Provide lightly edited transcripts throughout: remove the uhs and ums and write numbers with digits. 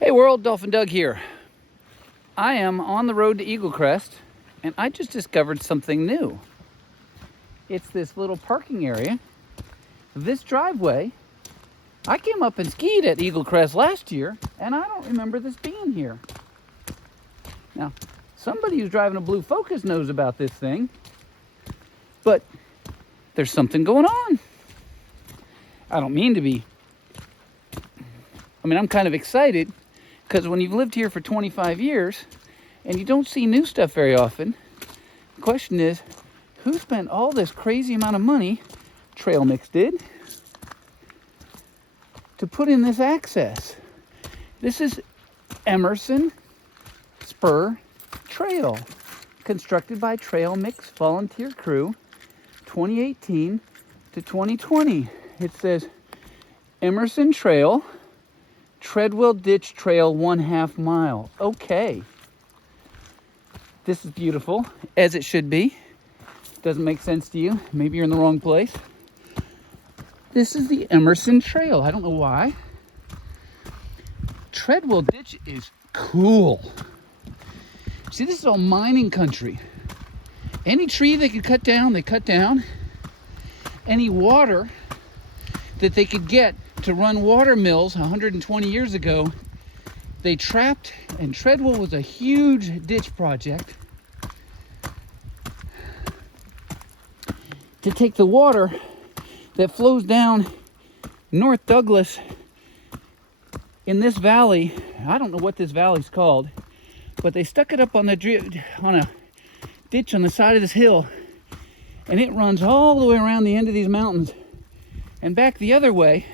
Hey world, Dolphin Doug here. I am on the road to Eagle Crest and I just discovered something new. It's this little parking area. This driveway, I came up and skied at Eagle Crest last year and I don't remember this being here. Now, somebody who's driving a blue Focus knows about this thing, but there's something going on. I don't mean to be. I'm kind of excited because when you've lived here for 25 years and you don't see new stuff very often, the question is, who spent all this crazy amount of money, Trail Mix did, to put in this access? This is Emerson Spur Trail, constructed by Trail Mix Volunteer Crew, 2018 to 2020. It says Emerson Trail, Treadwell Ditch Trail, 1/2 mile. Okay. This is beautiful, as it should be. Doesn't make sense to you. Maybe you're in the wrong place. This is the Emerson Trail. I don't know why. Treadwell Ditch is cool. See, this is all mining country. Any tree they could cut down, they cut down. Any water that they could get to run water mills 120 years ago, they trapped, and Treadwell was a huge ditch project to take the water that flows down North Douglas in this valley. I don't know what this valley's called, but they stuck it up on a ditch on the side of this hill, and it runs all the way around the end of these mountains and back the other way.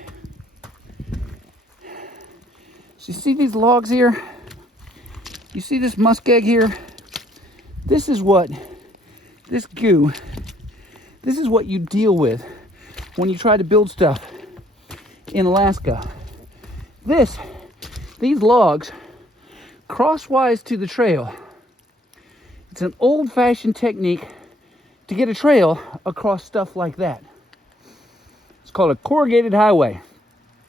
So you see these logs here? You see this muskeg here? This is what, this goo, this is what you deal with when you try to build stuff in Alaska. These logs, crosswise to the trail. It's an old-fashioned technique to get a trail across stuff like that. It's called a corrugated highway.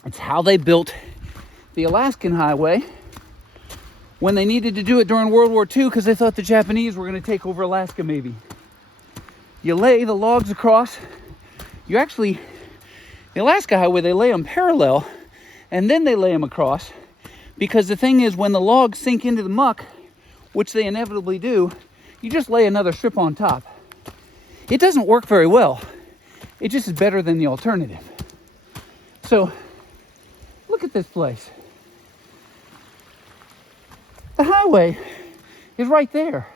It's how they built the Alaskan highway when they needed to do it during World War II because they thought the Japanese were going to take over Alaska maybe. You lay the logs across. The Alaska highway, they lay them parallel and then they lay them across, because the thing is, when the logs sink into the muck, which they inevitably do, you just lay another strip on top. It doesn't work very well. It just is better than the alternative. So look at this place. The highway is right there.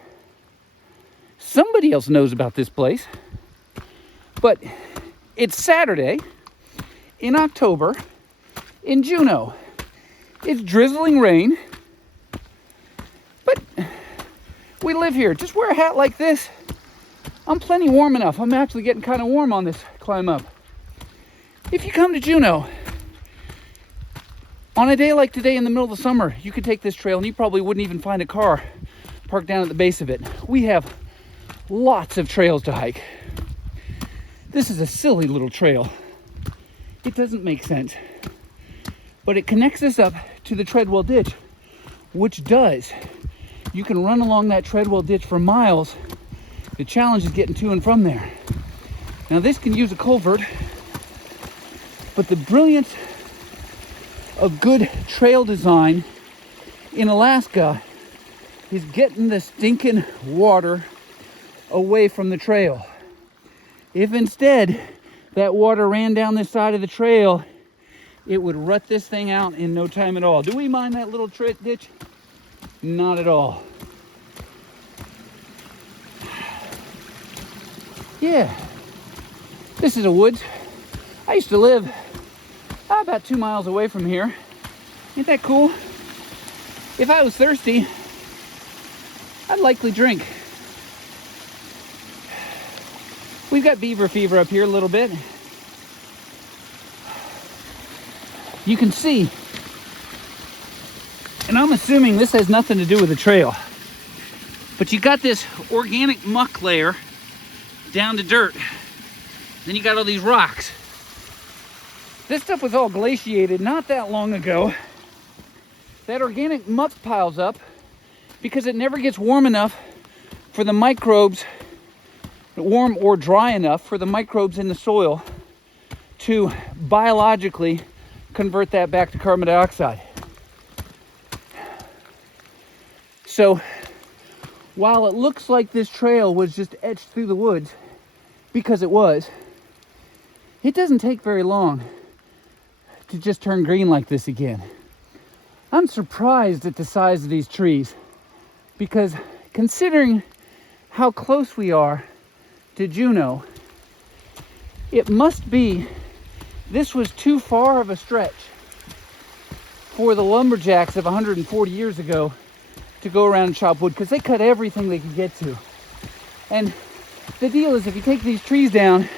Somebody else knows about this place, but it's Saturday in October in Juneau. It's drizzling rain, but we live here. Just wear a hat like this. I'm plenty warm enough. I'm actually getting kind of warm on this climb up. If you come to Juneau, on a day like today in the middle of the summer, you could take this trail and you probably wouldn't even find a car parked down at the base of it. We have lots of trails to hike. This is a silly little trail. It doesn't make sense. But it connects us up to the Treadwell Ditch, which does. You can run along that Treadwell Ditch for miles. The challenge is getting to and from there. Now this can use a culvert, but the brilliance of good trail design in Alaska is getting the stinking water away from the trail. If instead that water ran down this side of the trail, it would rut this thing out in no time at all. Do we mind that little ditch? Not at all. Yeah, this is a woods. I used to live about 2 miles away from here. Ain't that cool? If I was thirsty, I'd likely drink. We've got beaver fever up here a little bit. You can see, and I'm assuming this has nothing to do with the trail, but you got this organic muck layer down to dirt. Then you got all these rocks. This stuff was all glaciated not that long ago. that organic muck piles up because it never gets warm enough for the microbes, warm or dry enough for the microbes in the soil to biologically convert that back to carbon dioxide. So while it looks like this trail was just etched through the woods, because it was, it doesn't take very long to just turn green like this again. I'm surprised at the size of these trees, because considering how close we are to Juneau, it must be this was too far of a stretch for the lumberjacks of 140 years ago to go around and chop wood, because they cut everything they could get to. And the deal is, if you take these trees down,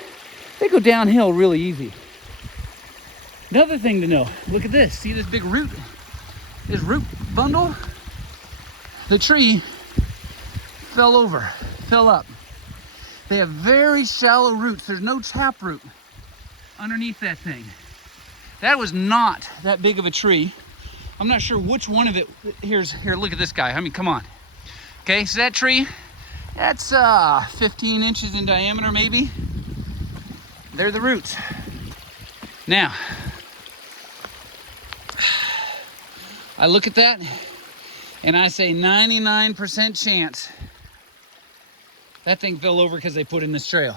they go downhill really easy. Another thing to know, look at this. See this big root? This root bundle? The tree fell over, fell up. They have very shallow roots. There's no tap root underneath that thing. That was not that big of a tree. I'm not sure which one of it. Here, look at this guy. I mean, come on. Okay, so that tree, that's 15 inches in diameter, maybe. They're the roots. Now, I look at that and I say 99% chance that thing fell over because they put in this trail.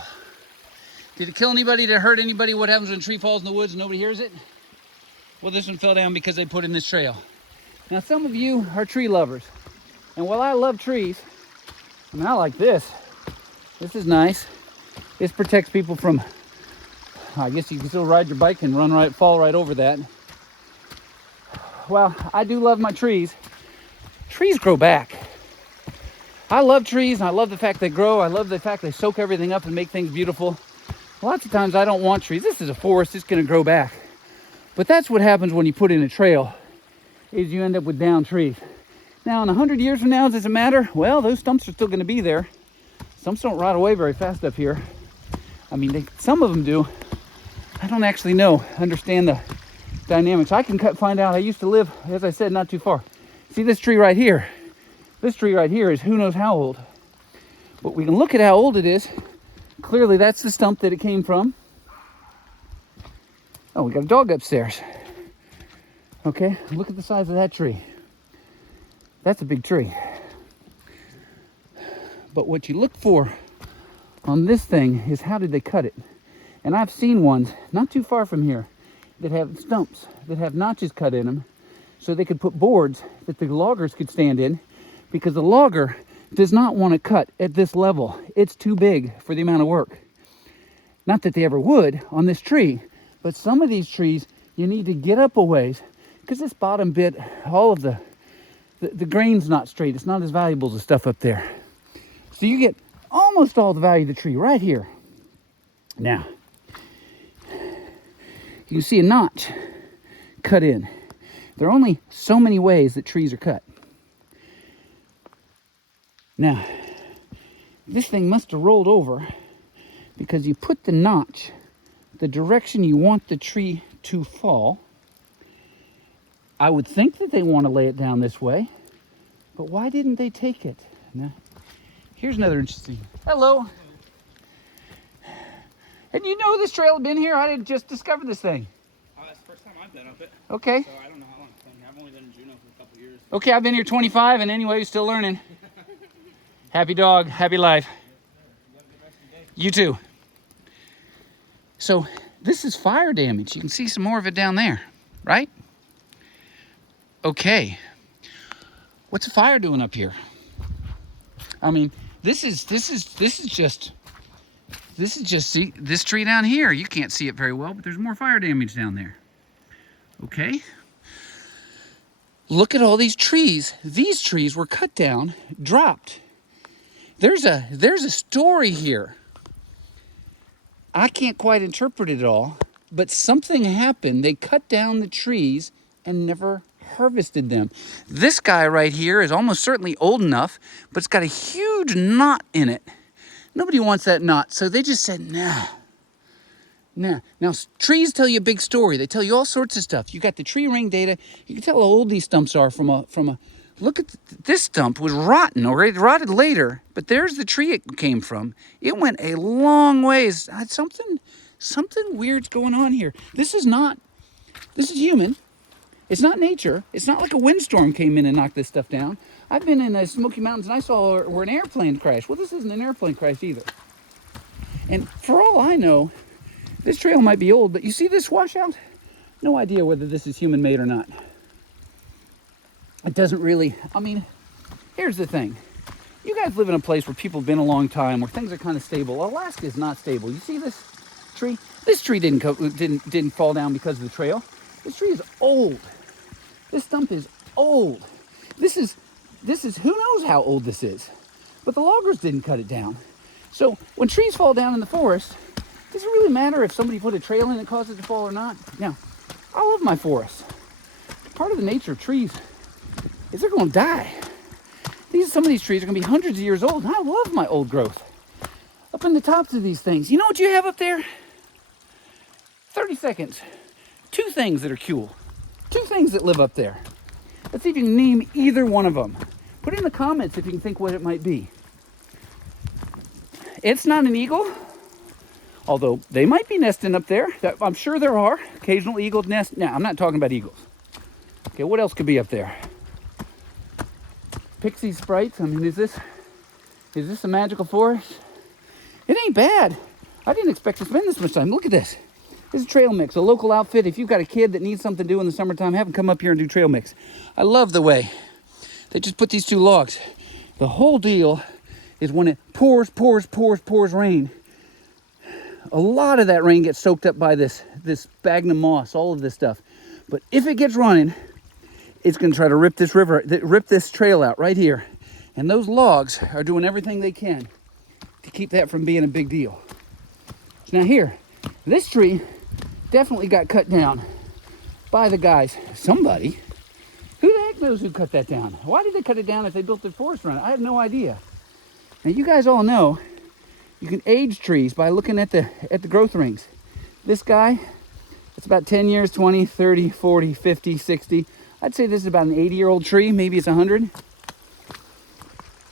Did it kill anybody? Did it hurt anybody? What happens when a tree falls in the woods and nobody hears it? Well, this one fell down because they put in this trail. Now, some of you are tree lovers. And while I love trees, I mean, I like this. This is nice. This protects people from, I guess you can still ride your bike and fall right over that. Well, I do love my trees. Trees grow back. I love trees, and I love the fact they grow. I love the fact they soak everything up and make things beautiful. Lots of times I don't want trees. This is a forest, it's gonna grow back. But that's what happens when you put in a trail, is you end up with downed trees. Now, in 100 years from now, does it matter? Well, those stumps are still gonna be there. Stumps don't rot away very fast up here. I mean, some of them do. I don't actually understand the dynamics. I can find out. I used to live, as I said, not too far. See this tree right here? This tree right here is who knows how old. But we can look at how old it is. Clearly, that's the stump that it came from. Oh, we got a dog upstairs. Okay, look at the size of that tree. That's a big tree. But what you look for on this thing is, how did they cut it? And I've seen ones not too far from here that have stumps that have notches cut in them, so they could put boards that the loggers could stand in, because the logger does not want to cut at this level. It's too big for the amount of work. Not that they ever would on this tree, but some of these trees, you need to get up a ways, because this bottom bit, all of the grain's not straight. It's not as valuable as the stuff up there. So you get almost all the value of the tree right here. Now, you can see a notch cut in. There are only so many ways that trees are cut. Now, this thing must have rolled over, because you put the notch the direction you want the tree to fall. I would think that they want to lay it down this way, but why didn't they take it? Now, here's another interesting. Hello. And you know this trail had been here? I didn't just discover this thing. That's the first time I've been up it. Okay. So I don't know how long it's been here. I've only been in Juneau for a couple years. Okay, I've been here 25, and anyway, still learning. Happy dog, happy life. You too. So this is fire damage. You can see some more of it down there, right? Okay. What's a fire doing up here? I mean, this is just see this tree down here. You can't see it very well, but there's more fire damage down there. Okay. Look at all these trees. These trees were cut down, dropped. There's a story here. I can't quite interpret it all, but something happened. They cut down the trees and never harvested them. This guy right here is almost certainly old enough, but it's got a huge knot in it. Nobody wants that knot, so they just said, nah, Now, trees tell you a big story. They tell you all sorts of stuff. You got the tree ring data. You can tell how old these stumps are from a. Look at this stump was rotten, or it rotted later. But there's the tree it came from. It went a long ways. Something weird's going on here. This is human. It's not nature. It's not like a windstorm came in and knocked this stuff down. I've been in the Smoky Mountains and I saw where an airplane crashed. Well, this isn't an airplane crash either. And for all I know, this trail might be old, but you see this washout? No idea whether this is human made or not. It doesn't really, here's the thing. You guys live in a place where people have been a long time, where things are kind of stable. Alaska is not stable. You see this tree? This tree didn't fall down because of the trail. This tree is old. This stump is old. This is who knows how old this is. But the loggers didn't cut it down. So when trees fall down in the forest, does it really matter if somebody put a trail in that caused it to fall or not? Now, I love my forests. Part of the nature of trees is they're going to die. Some of these trees are going to be hundreds of years old, and I love my old growth. Up in the tops of these things, you know what you have up there? 30 seconds. 2 things that are cool. 2 things that live up there. Let's see if you can name either one of them. Put it in the comments if you can think what it might be. It's not an eagle, although they might be nesting up there. I'm sure there are occasional eagle nests. Now, I'm not talking about eagles. Okay, what else could be up there? Pixie sprites. Is this a magical forest? It ain't bad. I didn't expect to spend this much time. Look at this. This is Trail Mix, a local outfit. If you've got a kid that needs something to do in the summertime, have them come up here and do Trail Mix. I love the way they just put these 2 logs. The whole deal is when it pours rain. A lot of that rain gets soaked up by this sphagnum moss, all of this stuff. But if it gets running, it's going to try to rip this trail out right here. And those logs are doing everything they can to keep that from being a big deal. Now here, this tree definitely got cut down by the guys. Somebody. Who the heck knows who cut that down? Why did they cut it down if they built their forest around it? I have no idea. Now you guys all know you can age trees by looking at the growth rings. This guy, it's about 10 years, 20, 30, 40, 50, 60. I'd say this is about an 80-year-old tree. Maybe it's 100.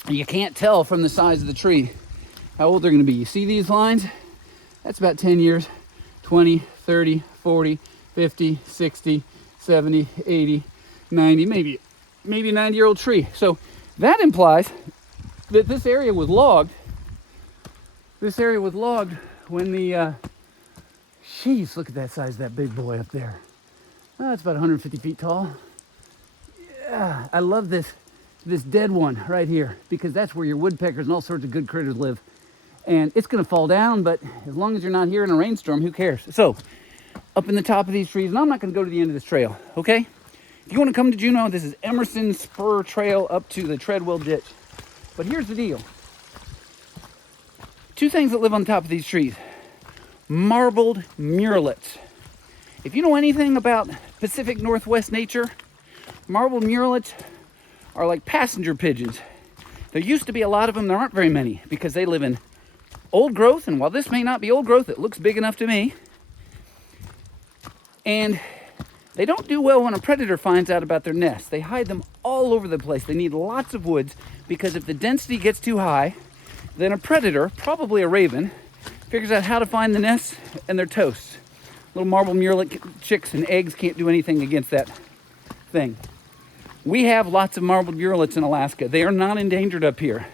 You can't tell from the size of the tree how old they're going to be. You see these lines? That's about 10 years, 20, 30, 40, 50, 60, 70, 80, 90, maybe a 90-year-old tree. So that implies that this area was logged. This area was logged when the, jeez, look at that size of that big boy up there. Oh, it's about 150 feet tall. Yeah, I love this dead one right here because that's where your woodpeckers and all sorts of good critters live. And it's going to fall down, but as long as you're not here in a rainstorm, who cares? So, up in the top of these trees, and I'm not going to go to the end of this trail, okay? If you want to come to Juneau, this is Emerson Spur Trail up to the Treadwell Ditch. But here's the deal. 2 things that live on top of these trees. Marbled murrelets. If you know anything about Pacific Northwest nature, marbled murrelets are like passenger pigeons. There used to be a lot of them. There aren't very many because they live in old growth. And while this may not be old growth, it looks big enough to me. And they don't do well when a predator finds out about their nest. They hide them all over the place. They need lots of woods because if the density gets too high, then a predator, probably a raven, figures out how to find the nest and they're toast. Little marble murrelet chicks and eggs can't do anything against that thing. We have lots of marbled murrelets in Alaska. They are not endangered up here.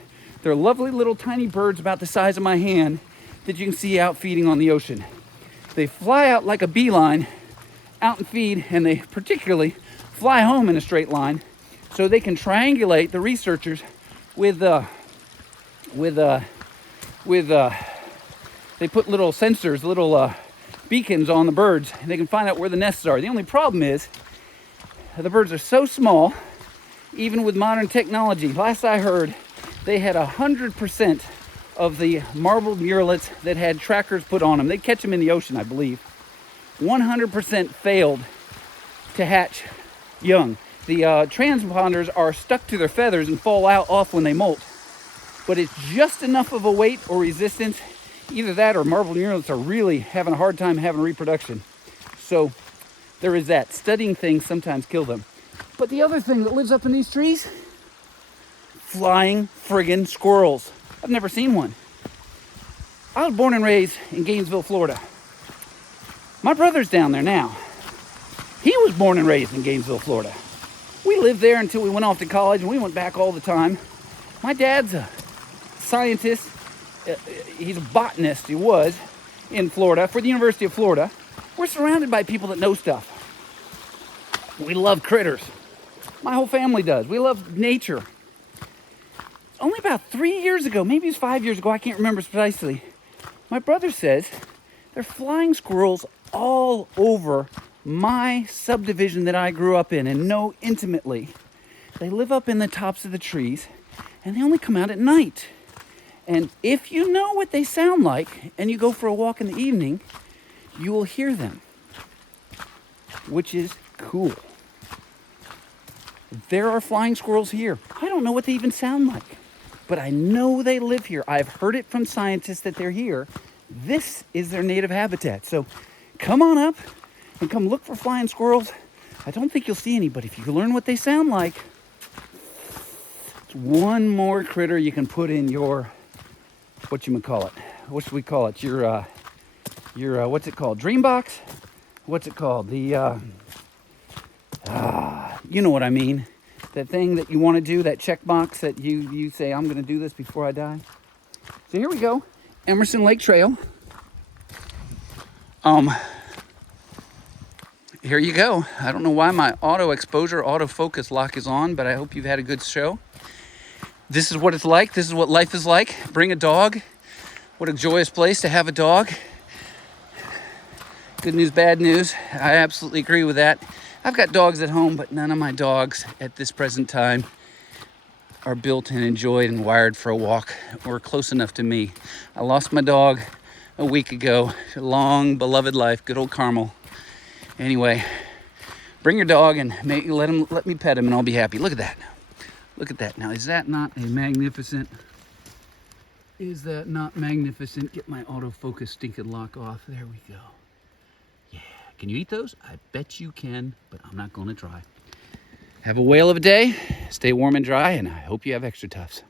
They're lovely little tiny birds about the size of my hand that you can see out feeding on the ocean. They fly out like a beeline, out and feed, and they particularly fly home in a straight line so they can triangulate the researchers with they put little sensors, little beacons on the birds, and they can find out where the nests are. The only problem is the birds are so small, even with modern technology. Last I heard, they had 100% of the marbled murrelets that had trackers put on them. They catch them in the ocean, I believe. 100% failed to hatch young. The transponders are stuck to their feathers and fall off when they molt. But it's just enough of a weight or resistance. Either that or marbled murrelets are really having a hard time having reproduction. So there is that. Studying things sometimes kill them. But the other thing that lives up in these trees, flying friggin' squirrels. I've never seen one. I was born and raised in Gainesville, Florida. My brother's down there now. He was born and raised in Gainesville, Florida. We lived there until we went off to college, and we went back all the time. My dad's a scientist. He's a botanist, he was, in Florida, for the University of Florida. We're surrounded by people that know stuff. We love critters. My whole family does. We love nature. Only about 3 years ago, maybe it's 5 years ago, I can't remember precisely, my brother says there are flying squirrels all over my subdivision that I grew up in and know intimately. They live up in the tops of the trees, and they only come out at night. And if you know what they sound like and you go for a walk in the evening, you will hear them, which is cool. There are flying squirrels here. I don't know what they even sound like, but I know they live here. I've heard it from scientists that they're here. This is their native habitat. So come on up and come look for flying squirrels. I don't think you'll see any, but if you can learn what they sound like, it's one more critter you can put in your, what should we call it? Your what's it called? Dream box? What's it called? The, you know what I mean. That thing that you want to do, that check box that you say, I'm going to do this before I die. So here we go. Emerson Lake Trail. Here you go. I don't know why my auto focus lock is on, but I hope you've had a good show. This is what it's like. This is what life is like. Bring a dog. What a joyous place to have a dog. Good news, bad news. I absolutely agree with that. I've got dogs at home, but none of my dogs at this present time are built and enjoyed and wired for a walk or close enough to me. I lost my dog a week ago. A long, beloved life. Good old Carmel. Anyway, bring your dog and let me pet him and I'll be happy. Look at that. Look at that. Now, is that not magnificent? Get my autofocus stinking lock off. There we go. Yeah. Can you eat those? I bet you can, but I'm not going to try. Have a whale of a day. Stay warm and dry, and I hope you have extra tufts.